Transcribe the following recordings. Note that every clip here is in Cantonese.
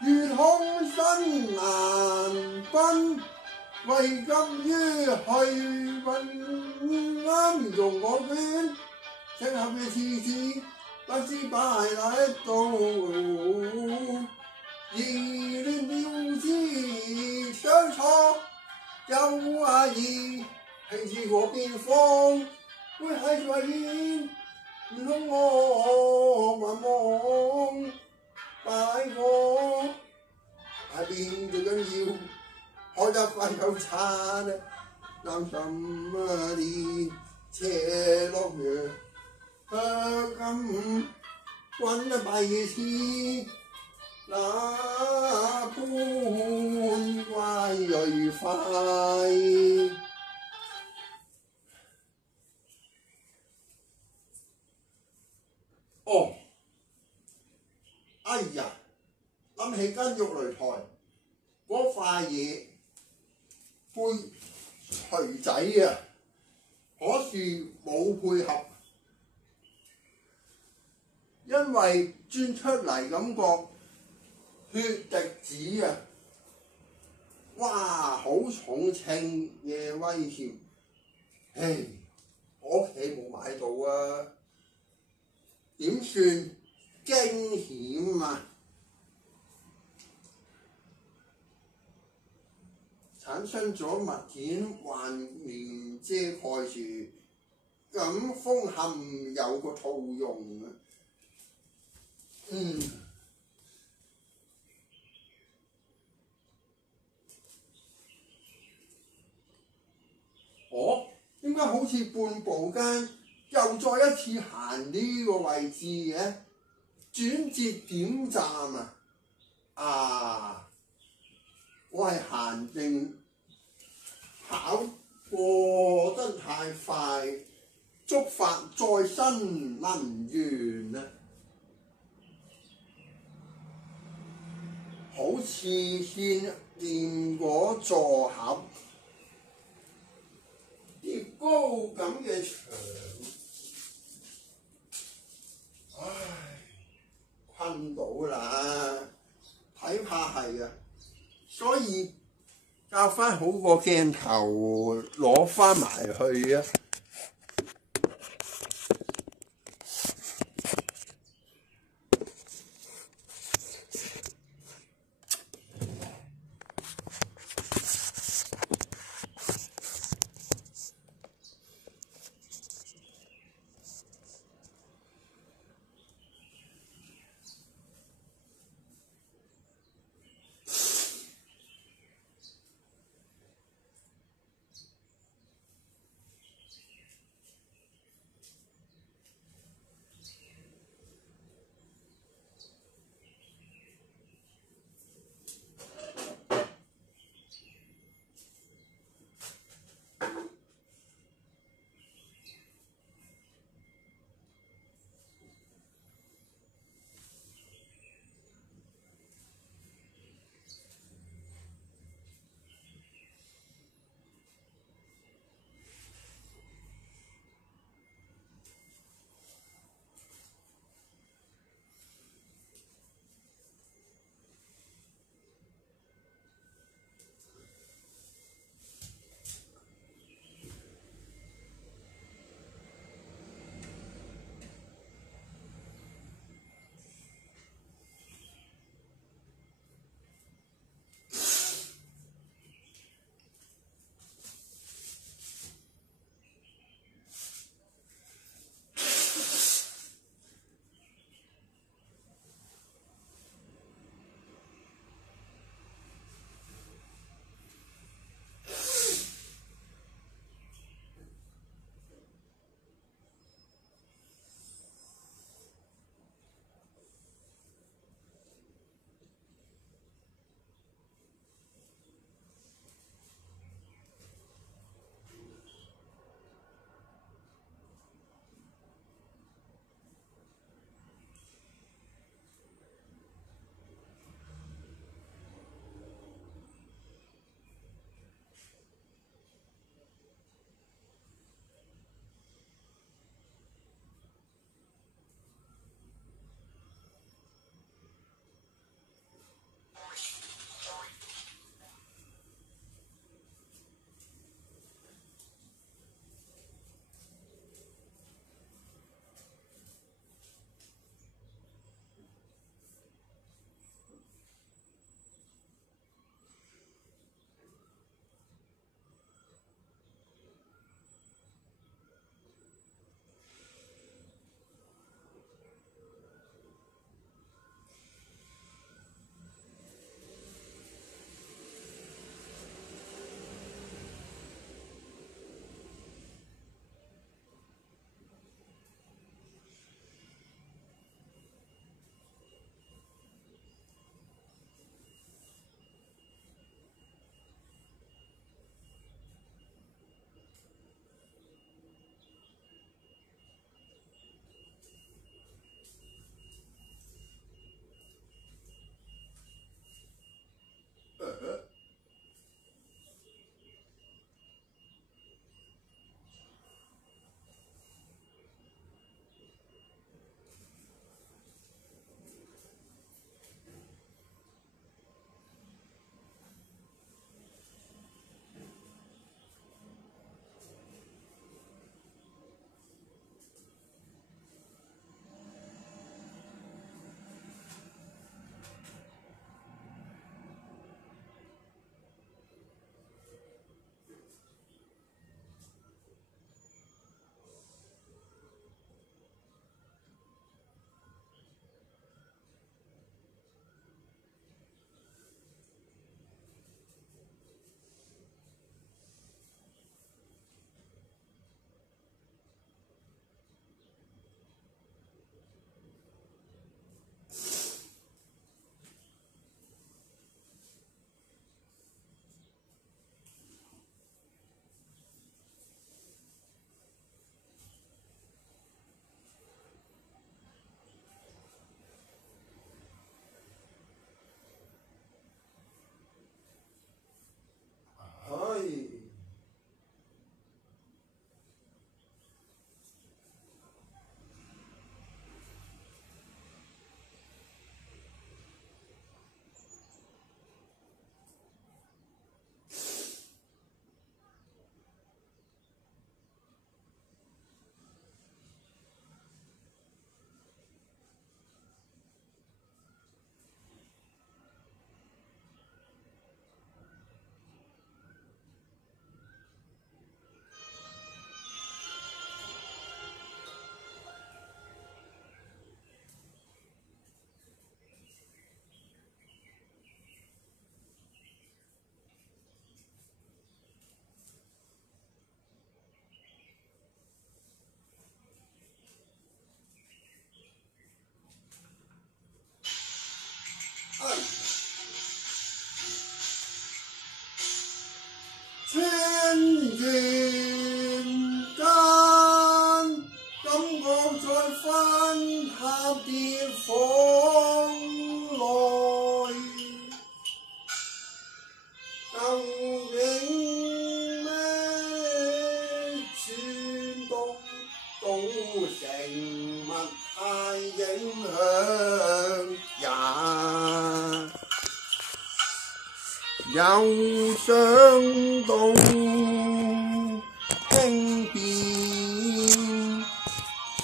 如空身難分，為今於去問啱用我卷，適合嘅次次不知擺喺度，而亂了之相錯，又懷疑係自我邊方，會係懷疑唔通我還望。擺我下邊最緊要開得快夠撐，擔心啲車落雨，咁滾得弊次，那般乖鋭快。哦！哎呀，諗起間玉擂台嗰塊嘢，杯錘仔啊，可是冇配合，因為鑽出嚟感覺血滴子啊！哇，好重稱嘅威脅，唉，我屋企冇買到啊，點算驚險啊！產生咗物件橫面遮蓋住，咁風陷有個套用啊！點解好似半步間又再一次行呢個位置嘅？轉折點站啊！我係行定跑過得太快，觸發再生能源啊！好似見掂嗰座盒疊高咁嘅牆，唉，困到啦，睇怕係啊，所以校翻好個鏡頭攞翻埋去啊！分合跌房內，究竟咩轉動造成物態影響也？有想到輕便，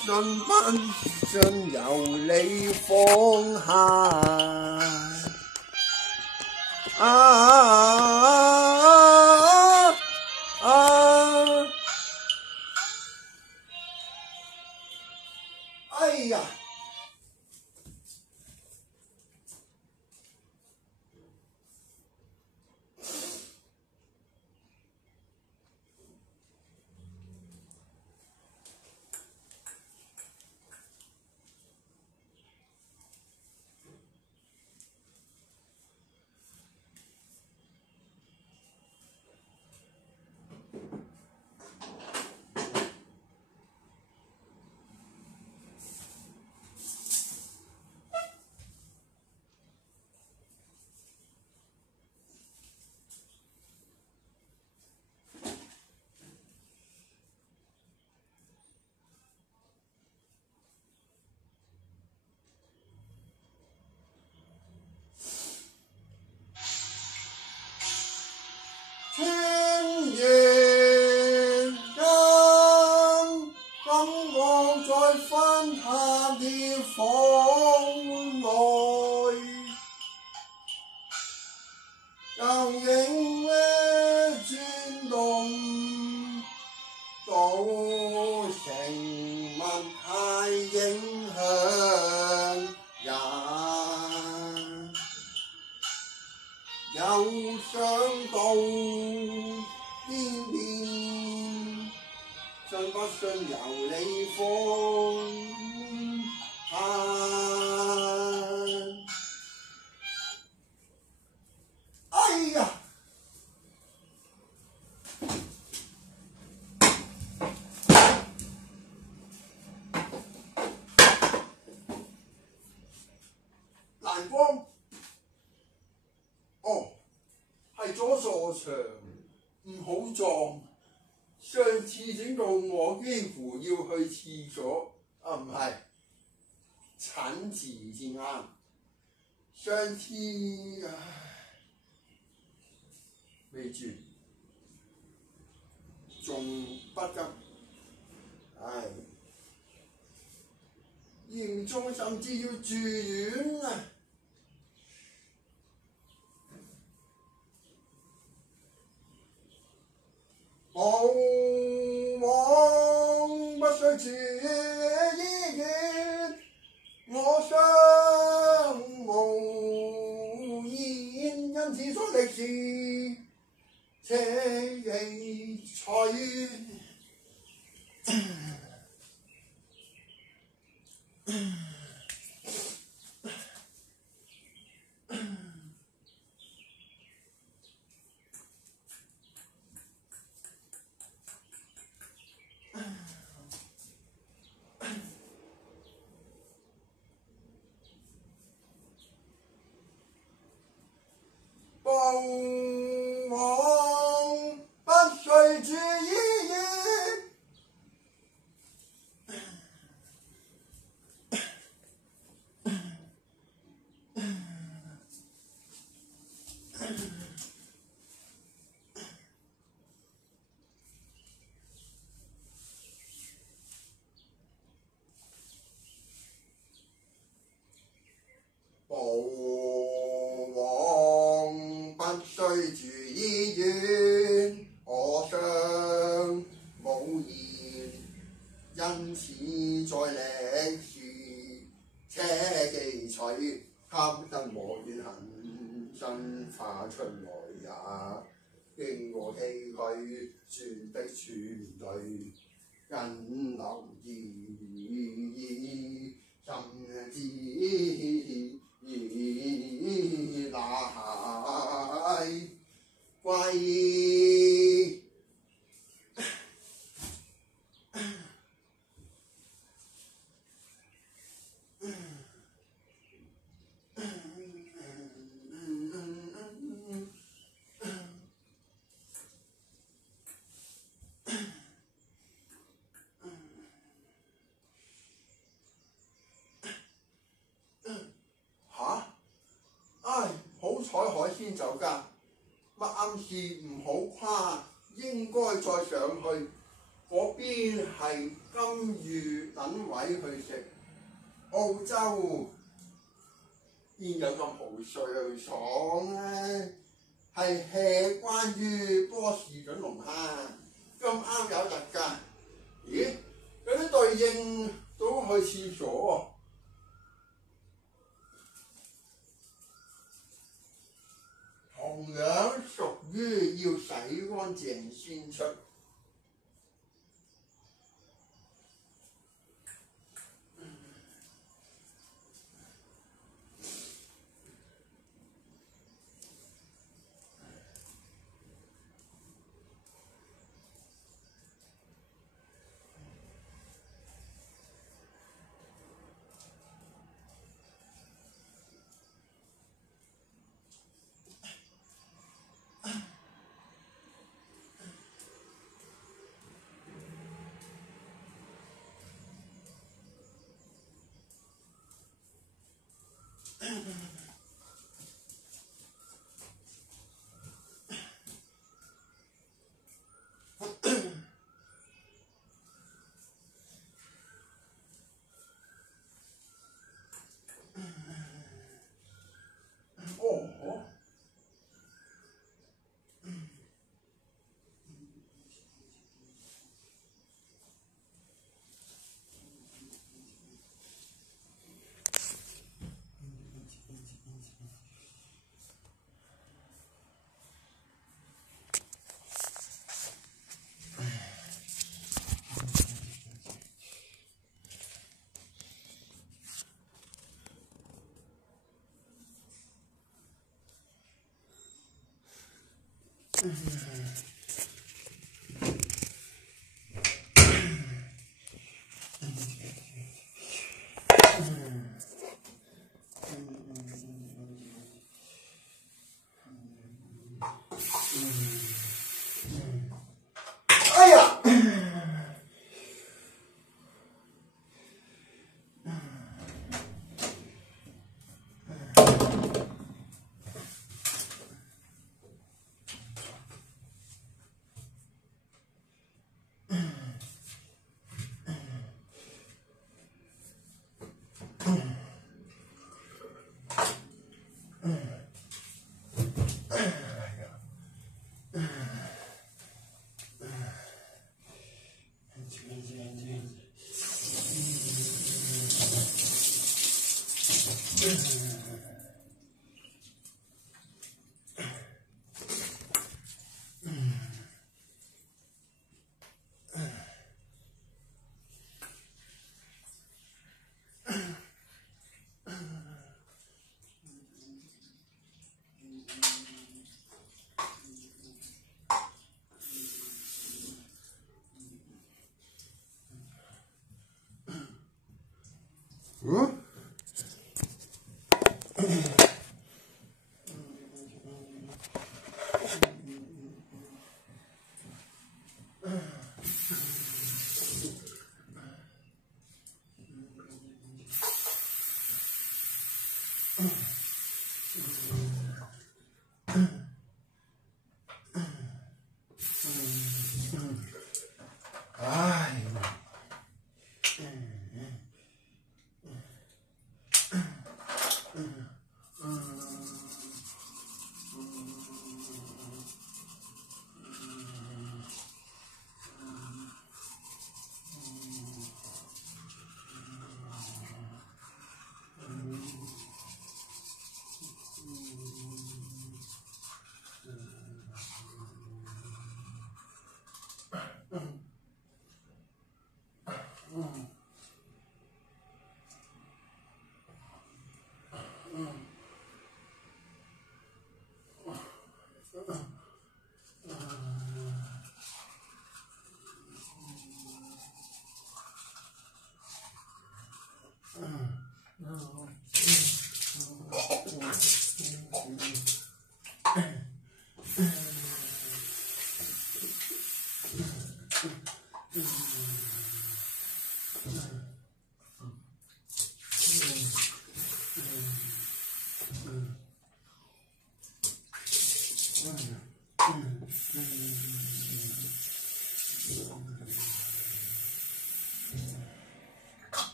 信不信由你放下。哎呀！天夜間，感覺在分下的房內，究竟咩轉動造成物態影響也？有想到邊邊，信不信由你放下。哎呀！藍光，哦，係咗座牆，唔好撞。上次整到我幾乎要去廁所，唔係診治先啱。上次未住，仲不急，嚴重甚至要住院啊！往往不需住醫院，我想無言，因此所的事，且記取。往往不需住醫院，需住醫院，我想無言，因此在歷史且記取，貪得我願行真化出來也，經過崎嶇算的全對，因留意甚至乃歸。先走㗎。乜暗示唔好跨，應該再上去。嗰邊係金魚等位去食。澳洲邊有咁豪爽咧？係 hea 關於波士頓龍蝦，咁啱有日㗎。咦？有啲對應都去廁所喎。同樣屬於要洗乾淨先出。哎呀！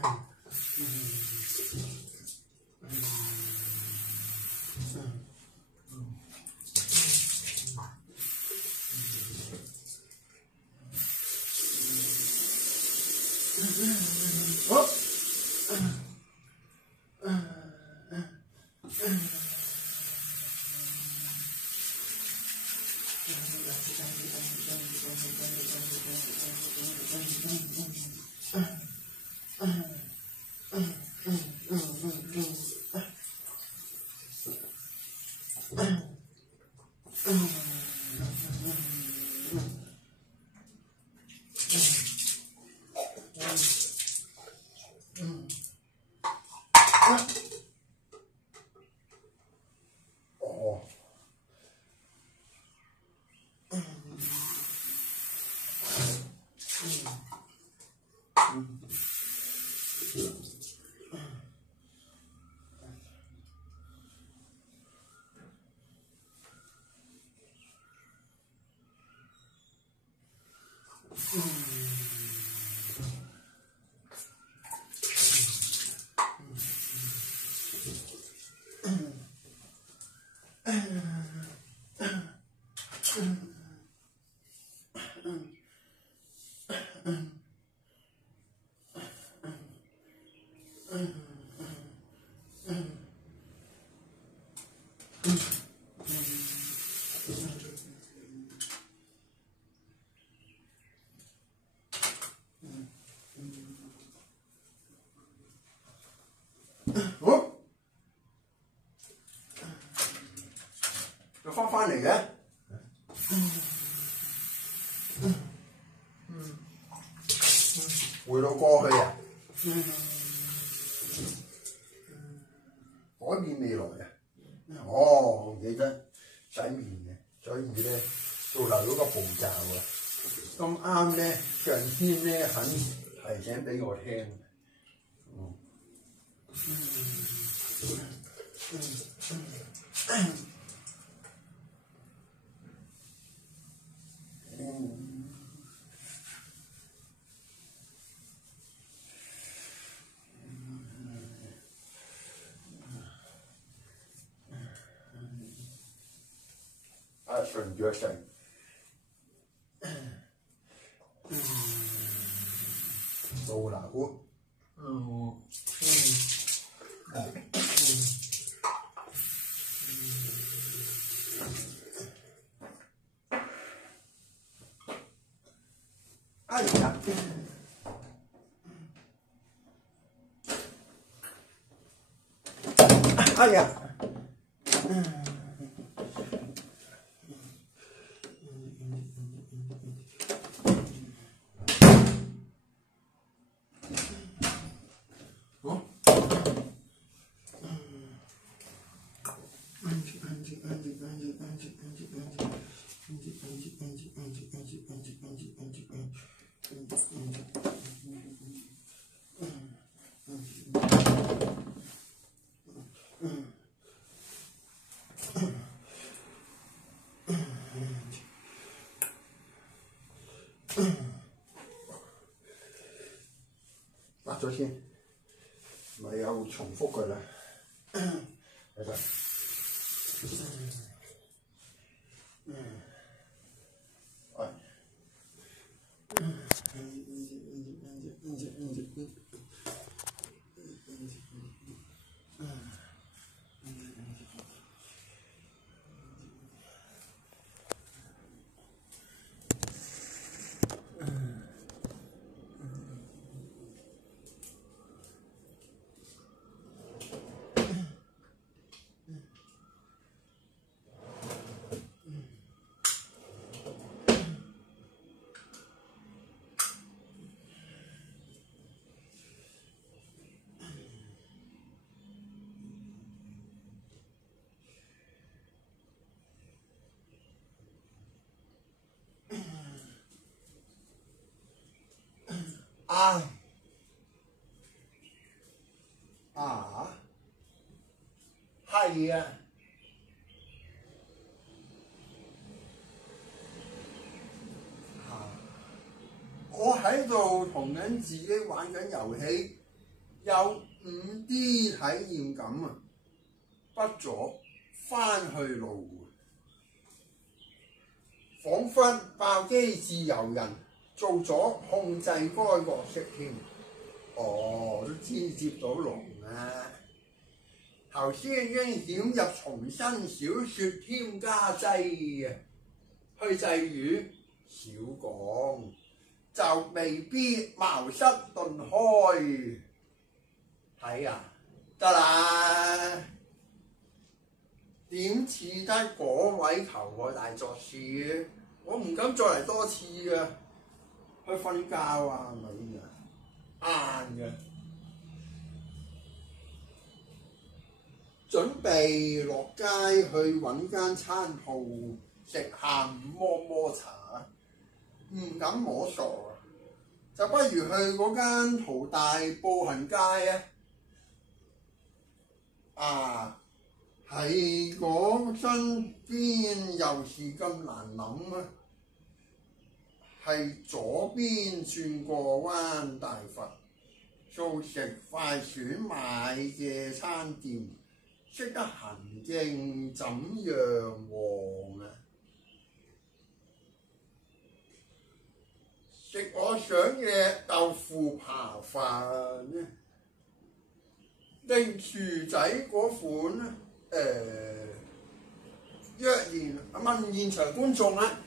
好，又翻嚟嘅，回到過去啊，改變未來啊，哦，記得洗面嘅，所以咧做漏咗個步驟啊，咁啱咧上天咧肯提醒俾我聽。順著性，做樓，哎呀，哎呀。抹咗先，咪有重複㗎啦，其實。係啊，我喺度同緊自己玩緊遊戲，有5D 體驗感啊！不阻返去路回，彷彿爆機自由人做咗控制該角色添。哦，都知接到龍啊！頭先已經險入重新小説添加劑啊！去際語少講，就未必茅塞頓開。睇啊，得啦！點似得嗰位求愛大作士嘅？我唔敢再嚟多次啊！去瞓覺啊，咪啊，晏嘅。準備落街去揾間餐鋪食下午摸摸茶，唔敢摸傻啊！就不如去嗰間淘大步行街啊！喺嗰身邊又是咁難諗啊！係左邊轉過彎大佛，素食快選買嘅餐店。識得行徑怎樣旺啊！食我想嘅豆腐扒飯呢？定薯仔嗰款呢？若然問現場觀眾啊，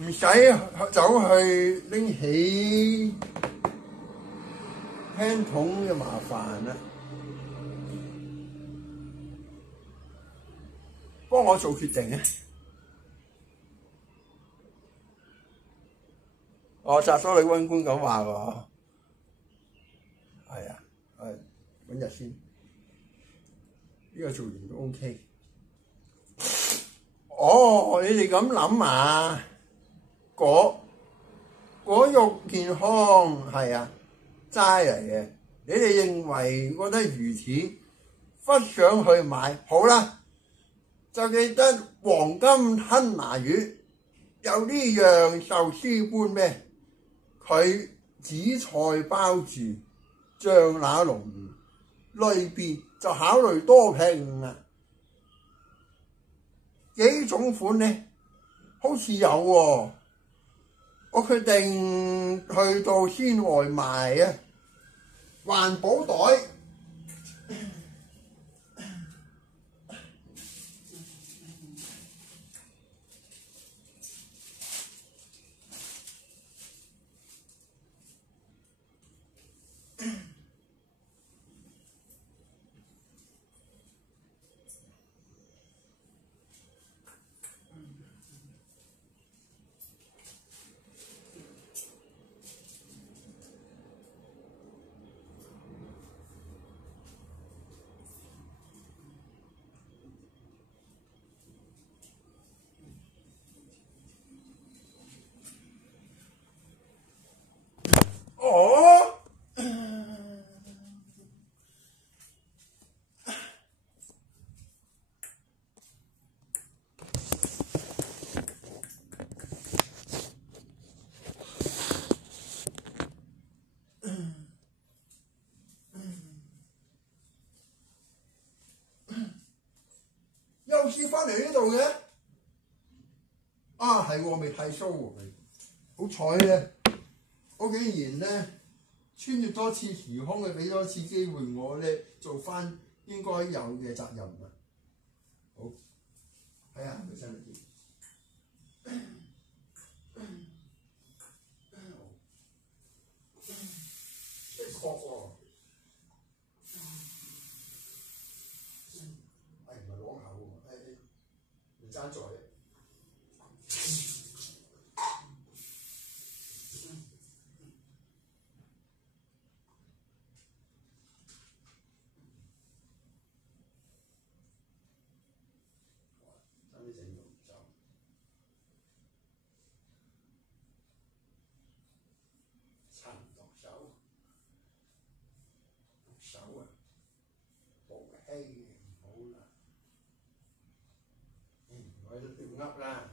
唔使走去拎起輕筒嘅麻煩啦。幫我做決定啊！澤蘇里溫官咁話喎，係啊，揾日先，呢個做完都 OK。你哋咁諗啊？果肉健康係啊，齋嚟嘅。你哋認為覺得如此，忽想去買，好啦。就記得黃金吞拿魚有呢樣壽司般咩？佢紫菜包住醬那濃魚，類別就考慮多拼啦。幾種款呢？好似有喎。我決定去到先外賣啊！環保袋。又試翻嚟呢度嘅，係喎，未剃鬚喎，好彩咧！我竟然咧穿越多次時空，佢俾多次機會我咧做翻應該有嘅責任啊！好，睇下係咪真係啲。爭在殘毒手啊，暴氣好啦。我都掉噏啦，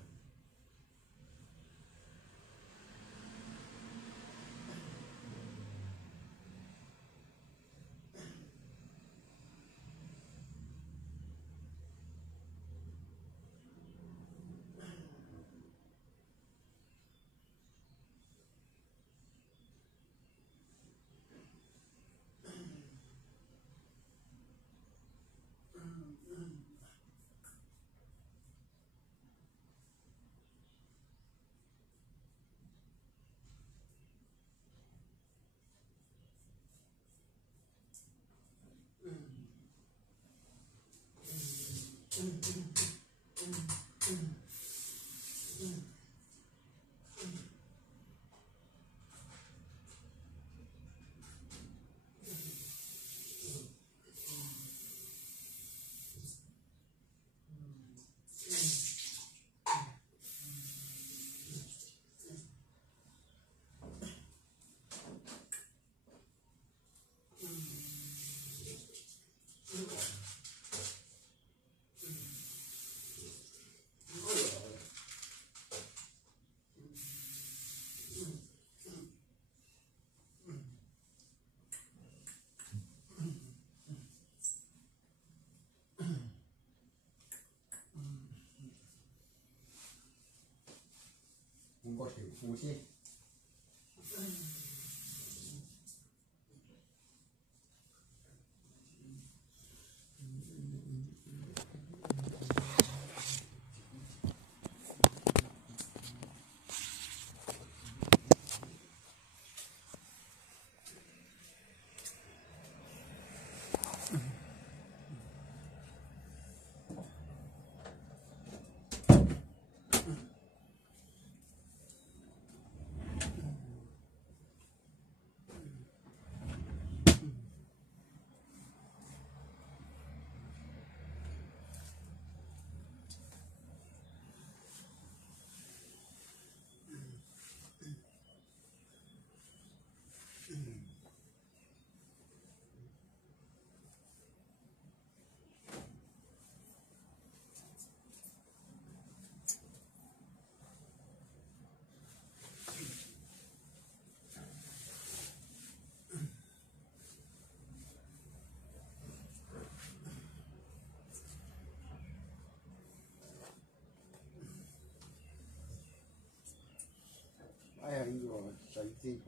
個條褲先。哎呀，呢個細啲。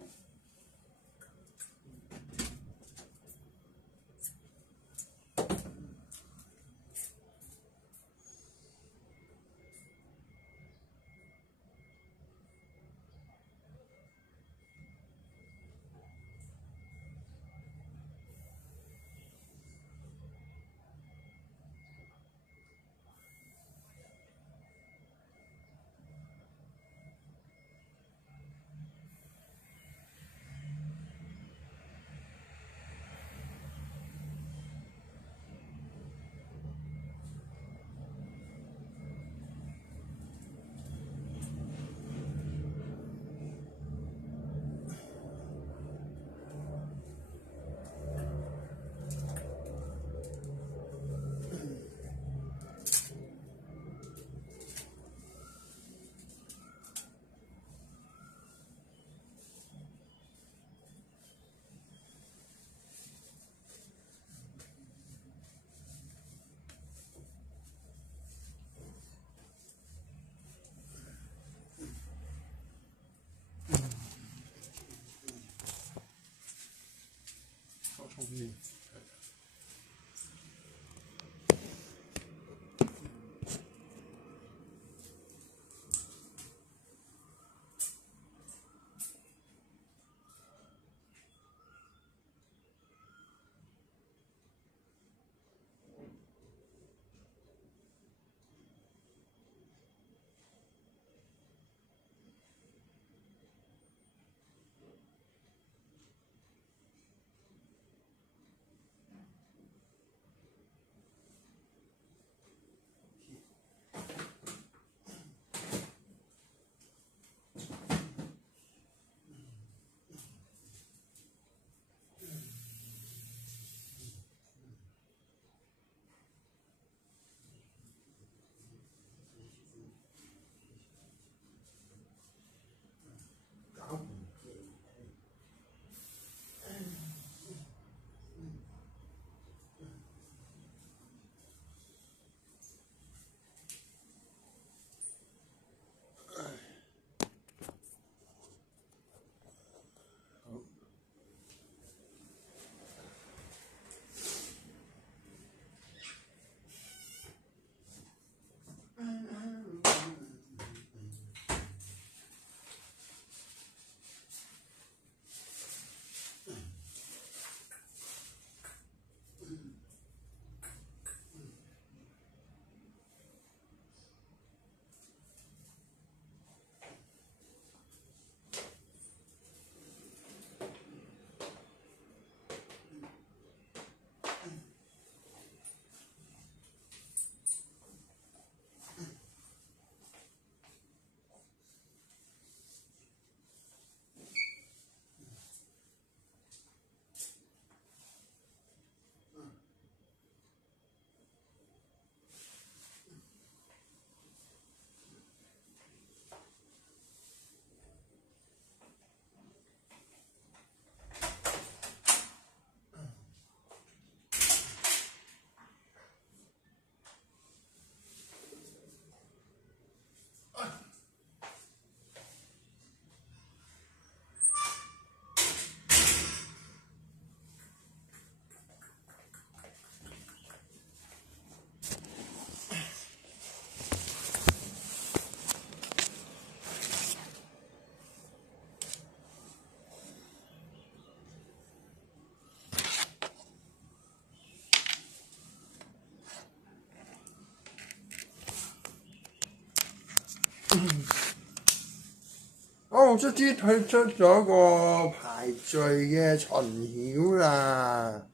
卒之推出咗個排序嘅巡曉啦。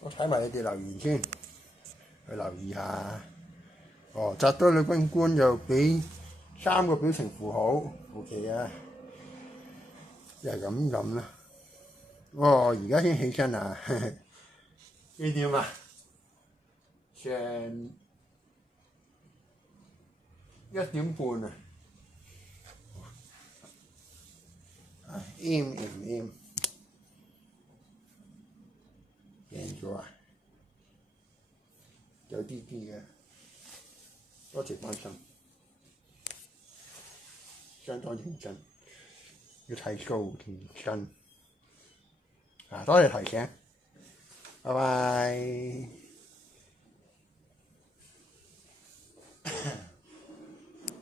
我睇埋你哋留言先，去留意下。哦，扎堆女軍官又俾3個表情符號 ，OK 啊，就係咁諗啦。哦，而家先起身啊，幾點啊？成1點半啊！M 贏咗啊！有啲嘅，多謝關心，相當認真，要提高認真。多謝提醒，拜拜。